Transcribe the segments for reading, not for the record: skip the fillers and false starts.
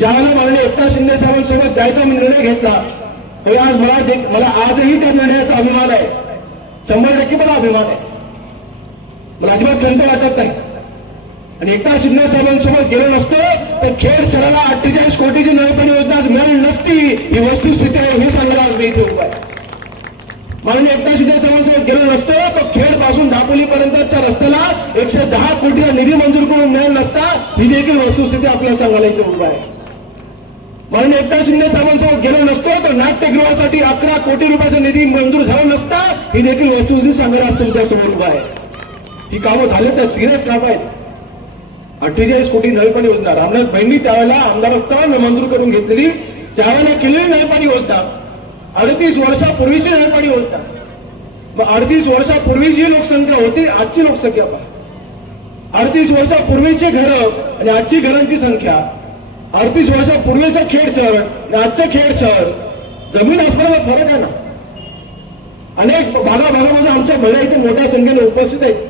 ज्यावेळेला माननीय एकनाथ शिंदे साहेबांसोबत जायचा मी निर्णय घेतला तरी आज मला आजही त्या निर्णयाचा अभिमान आहे. 100% मला अभिमान आहे. मला अजिबात खंत वाटत नाही. आणि एकनाथ शिंदे साहेबांसोबत गेलो नसतो तर खेड शहराला 48 कोटीची नळपाणी योजना आज मिळाली नसती. ही वस्तुस्थिती आहे, हे सांगायला आज मी इथे उभा आहे. माननीय एकनाथ शिंदे साहेबांसोबत गेलो नसतो तर खेड पासून दापोली पर्यंतच्या रस्त्याला 110 कोटीचा निधी मंजूर करून मिळाला नसता. ही देखील वस्तुस्थिती आपल्याला सांगायला इथे उभा आहे. माननीय एकनाथ शिंदे साहेबांसोबत गेलो नसतो तर नाट्यगृहासाठी 11 कोटी रुपयाचा निधी मंजूर झाला नसता. ही देखील वस्तुस्थिती सांगायला आज तुमच्यासमोर उभा आहे. ही कामं झाले तर 3च कामं आहेत. 48 कोटी नळपाणी योजना रामदास भाईंनी त्यावेळेला आमदार असताना मंजूर करून घेतलेली, त्यावेळेला केलेली नळपाणी योजना 38 वर्षापूर्वीची नळपाणी योजना. मग 38 वर्षापूर्वी जी लोकसंख्या होती आजची लोकसंख्या पहा. 38 वर्षापूर्वीची घरं आणि आजची घरांची संख्या, 38 वर्षापूर्वीचं खेड शहर आणि आजचं खेड शहर, जमीन आसमानाचा फरक आहे ना. अनेक भागाभागामध्ये आमच्या महिला इथे मोठ्या संख्येने उपस्थित आहेत.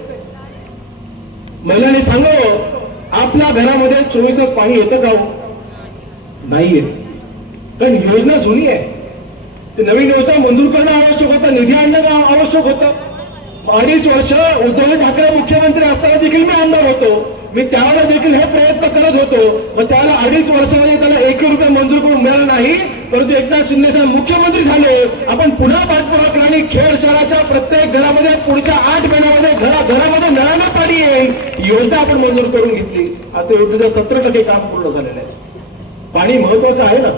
महिलांनी सांगावं, आपल्या घरामध्ये 24 तास पाणी येतं का? नाही येत. कारण योजना जुनी आहे. ते नवीन योजना मंजूर करणं आवश्यक होतं, निधी आणणं आवश्यक होतं. 2.5 वर्ष उद्धव ठाकरे मुख्यमंत्री असताना देखील मी आमदार होतो. मी त्यावेळेला देखील हे प्रयत्न करत होतो. मग त्याला 2.5 वर्षामध्ये त्याला 1 रुपया मंजूर करून मिळाला नाही. परंतु एकनाथ शिंदे साहेब मुख्यमंत्री झाले. आपण पुन्हा पाठपुरावा केला आणि खेड शहराच्या प्रत्येक घरामध्ये पुढच्या 8 महिन्यामध्ये घरामध्ये नळाला पाणी येईल योजना आपण मंजूर करून घेतली. आता योजनेचं 70% काम पूर्ण झालेलं आहे. पाणी महत्वाचं आहे ना.